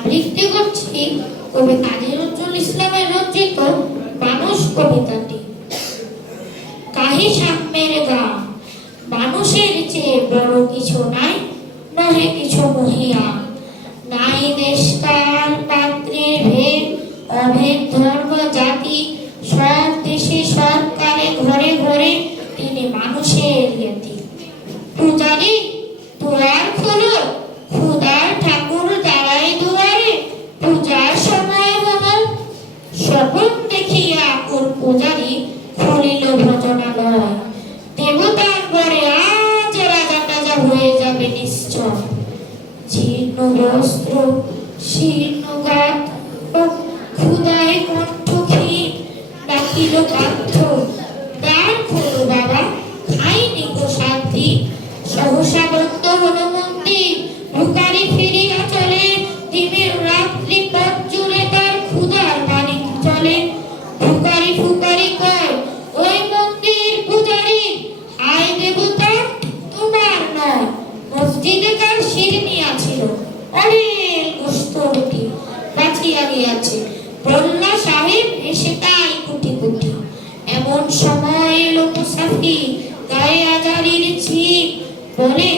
আবৃত্তি করছি কবি কাজী নজরুল ইসলামের রচিত মানুষ কবিতাটি। কাহি সাম্যের গান, মানুষের চেয়ে বড় কিছু নাই, নহে কিছু মহিয়া। নাই দেশ কাল পাত্রের ভেদ, অভেদ ধর্ম জাতি, সব দেশে সব কালে ঘরে ঘরে তিনি মানুষের জ্ঞাতি। পূজারি দুয়ার খোলো, খুদার ঠাকুর দাঁড়ায় দুয়ারে, পূজার সময় হলো। স্বপন দেখিয়া কোন পূজারি খুলিল ভজনালয়। দেবতার পরে আজ রাজা টাজা হয়ে যাবে নিশ্চয়। জীর্ণ বস্ত্র শীর্ণ গাত, ক্ষুধায় কণ্ঠ ক্ষীণ, ডাকিল পার্থ দ্বার খোলো বাবা, খাইনি গো সাধ্যি। সহসা বদ্ধ হলো মন্দির, ভিখারি ফিরিয়া চলে, দিনের রাত্রি পথ জুড়ে তার ক্ষুধার বাণী চলে। ভিখারি ফুকারি কয় ওই মন্দির পূজারি, আয় দেবতা তোমার নয়, মসজিদে কার শিরনি আছিল, অনেক গোস্ত রুটি বাঁচিয়া গিয়াছে, বল্লা সাহেব এসে তাই কুটি কুটি। এমন সময় এলো মুসাফির, গায়ে আজারির ছিপ, বলে